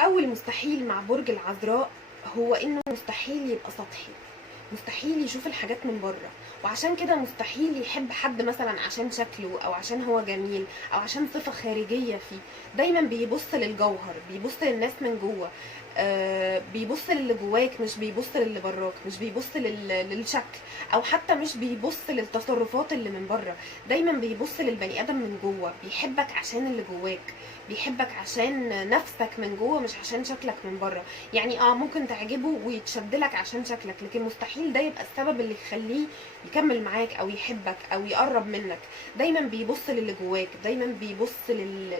اول مستحيل مع برج العذراء هو انه مستحيل يبقى سطحي، مستحيل يشوف الحاجات من بره، وعشان كده مستحيل يحب حد مثلا عشان شكله او عشان هو جميل او عشان صفة خارجية فيه. دايما بيبص للجوهر، بيبص للناس من جوه. بيبص للي جواك، مش بيبص للي براك، مش بيبص للشكل، او حتى مش بيبص للتصرفات اللي من بره. دايما بيبص للبني ادم من جوه، بيحبك عشان اللي جواك، بيحبك عشان نفسك من جوه مش عشان شكلك من بره. يعني ممكن تعجبه ويتشدلك عشان شكلك، لكن مستحيل ده يبقى السبب اللي يخليه يكمل معاك او يحبك او يقرب منك. دايما بيبص للي جواك، دايما بيبص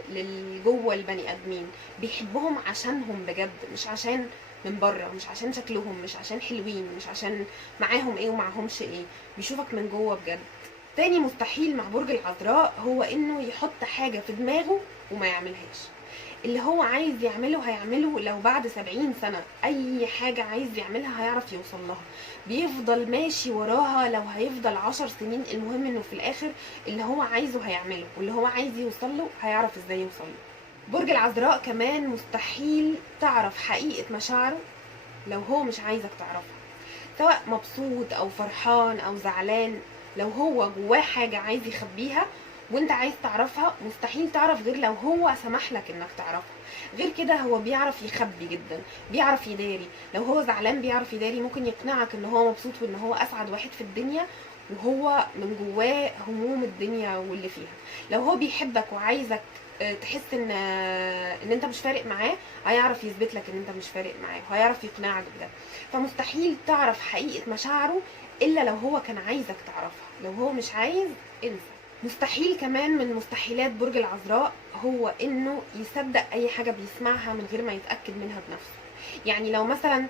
للجوه البني ادمين، بيحبهم عشانهم بجد، مش عشان من بره، مش عشان شكلهم، مش عشان حلوين، مش عشان معاهم ايه ومعهمش ايه. بيشوفك من جوه بجد. تاني مستحيل مع برج العذراء هو انه يحط حاجة في دماغه وما يعملهاش. اللي هو عايز يعمله هيعمله، لو بعد 70 سنة اي حاجة عايز يعملها هيعرف يوصل لها. بيفضل ماشي وراها لو هيفضل 10 سنين، المهم انه في الاخر اللي هو عايزه هيعمله، واللي هو عايز يوصل له هيعرف ازاي يوصل له. برج العذراء كمان مستحيل تعرف حقيقة مشاعره لو هو مش عايزك تعرفها، سواء مبسوط او فرحان او زعلان. لو هو جواه حاجة عايز يخبيها وانت عايز تعرفها، مستحيل تعرف غير لو هو سمح لك انك تعرفها. غير كده هو بيعرف يخبي جدا، بيعرف يداري. لو هو زعلان بيعرف يداري، ممكن يقنعك ان هو مبسوط وان هو اسعد واحد في الدنيا، وهو من جواه هموم الدنيا واللي فيها. لو هو بيحبك وعايزك تحس ان انت مش فارق معاه، هيعرف يثبت لك ان انت مش فارق معاه، وهيعرف يقنعك بده. فمستحيل تعرف حقيقة مشاعره الا لو هو كان عايزك تعرفها، لو هو مش عايز انسى. مستحيل كمان من مستحيلات برج العذراء هو انه يصدق اي حاجة بيسمعها من غير ما يتأكد منها بنفسه. يعني لو مثلا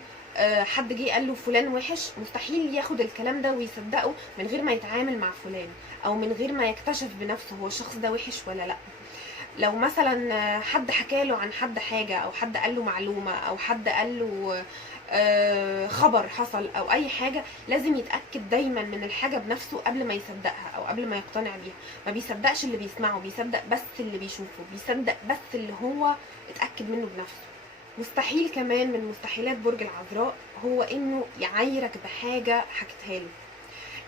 حد جه قال له فلان وحش، مستحيل ياخد الكلام ده ويصدقه من غير ما يتعامل مع فلان، او من غير ما يكتشف بنفسه هو الشخص ده وحش ولا لا. لو مثلا حد حكاله عن حد حاجة، او حد قال له معلومة، او حد قال له خبر حصل او اي حاجة، لازم يتأكد دايما من الحاجة بنفسه قبل ما يصدقها او قبل ما يقتنع بيها. ما بيصدقش اللي بيسمعه، بيصدق بس اللي بيشوفه، بيصدق بس اللي هو اتأكد منه بنفسه. مستحيل كمان من مستحيلات برج العذراء هو انه يعايرك بحاجة حكتها له.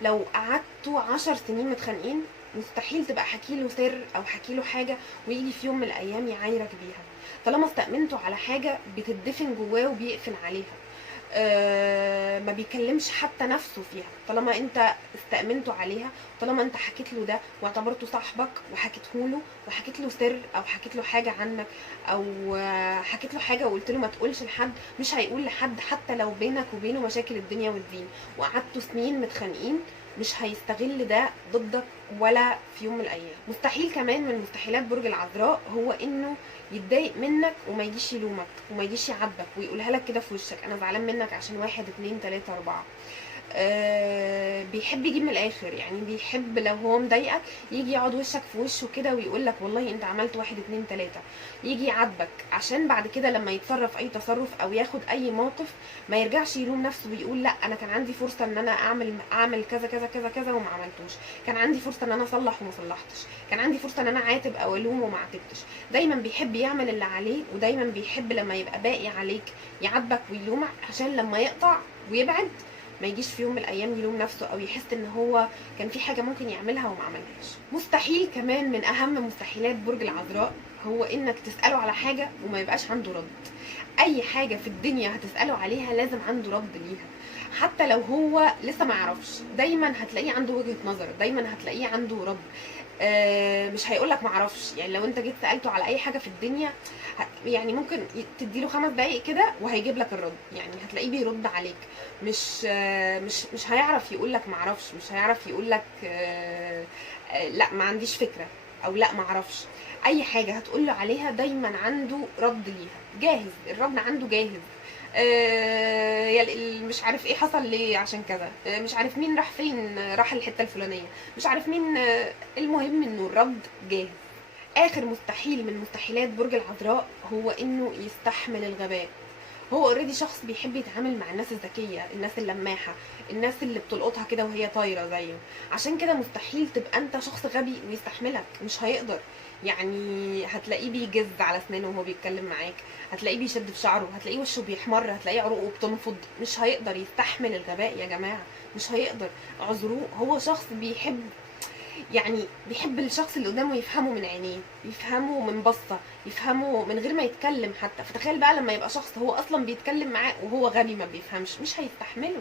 لو قعدتوا 10 سنين متخانقين، مستحيل تبقى حكيله سر او حكيله حاجة ويجي في يوم من الايام يعايرك بيها. طالما استأمنتوا على حاجة بتدفن جواه وبيقفل عليها. ما بيكلمش حتى نفسه فيها طالما انت استأمنته عليها. طالما انت حكيت له ده واعتبرته صاحبك وحكيته له، وحكيت له سر او حكيت له حاجة عنك، او حكيت له حاجة وقلت له ما تقولش لحد، مش هيقول لحد حتى لو بينك وبينه مشاكل الدنيا والدين وقعدتوا سنين متخانقين. مش هيستغل ده ضدك ولا في يوم من الايام. مستحيل كمان من مستحيلات برج العذراء هو انه يتضايق منك وما يجيش يلومك وما يجيش يعاتبك ويقولها لك كده في وشك، انا زعلان منك عشان 1 2 3 4. بيحب يجيب من الاخر، يعني بيحب لو هو مضايقك يجي يقعد وشك في وشه كده ويقول لك والله انت عملت 1 2 3، يجي يعاتبك عشان بعد كده لما يتصرف اي تصرف او ياخد اي موقف ما يرجعش يلوم نفسه ويقول لا انا كان عندي فرصه ان انا اعمل كذا كذا كذا كذا وما عملتوش، كان عندي فرصه ان انا اصلح وما صلحتش، كان عندي فرصه ان انا عاتب او الوم وما عاتبتش. دايما بيحب يعمل اللي عليه، ودايما بيحب لما يبقى باقي عليك يعاتبك ويلومك عشان لما يقطع ويبعد ما يجيش في يوم من الايام يلوم نفسه او يحس ان هو كان في حاجه ممكن يعملها وما عملهاش. مستحيل كمان من اهم مستحيلات برج العذراء هو انك تساله على حاجه وما يبقاش عنده رد. اي حاجه في الدنيا هتساله عليها لازم عنده رد ليها، حتى لو هو لسه ما يعرفش. دايما هتلاقيه عنده وجهه نظر، دايما هتلاقيه عنده رد. مش هيقولك ما اعرفش. يعني لو انت جيت سالته على اي حاجه في الدنيا، يعني ممكن تديله 5 دقايق كده وهيجيب لك الرد، يعني هتلاقيه بيرد عليك. مش هيعرف يقول لك ما اعرفش، مش هيعرف يقول لك لا ما عنديش فكره، او لا ما اعرفش. اي حاجه هتقول له عليها دايما عنده رد ليها جاهز، الرد عنده جاهز. مش عارف ايه حصل ليه عشان كذا، مش عارف مين راح فين، راح الحته الفلانيه، مش عارف مين. المهم انه الرد جاهز. اخر مستحيل من مستحيلات برج العذراء هو انه يستحمل الغباء. هو اوريدي شخص بيحب يتعامل مع الناس الذكيه، الناس اللماحه، الناس اللي بتلقطها كده وهي طايره زيه. عشان كده مستحيل تبقى انت شخص غبي ويستحملك، مش هيقدر. يعني هتلاقيه بيجز على اسنانه وهو بيتكلم معاك، هتلاقيه بيشد في شعره، هتلاقيه وشه بيحمر، هتلاقيه عروقه بتنفض. مش هيقدر يستحمل الغباء يا جماعه، مش هيقدر. اعذروه، هو شخص بيحب، يعني بيحب الشخص اللي قدامه يفهمه من عينيه، يفهمه من بصة، يفهمه من غير ما يتكلم حتى. فتخيل بقى لما يبقى شخص هو اصلا بيتكلم معاه وهو غبي ما بيفهمش، مش هيستحمله.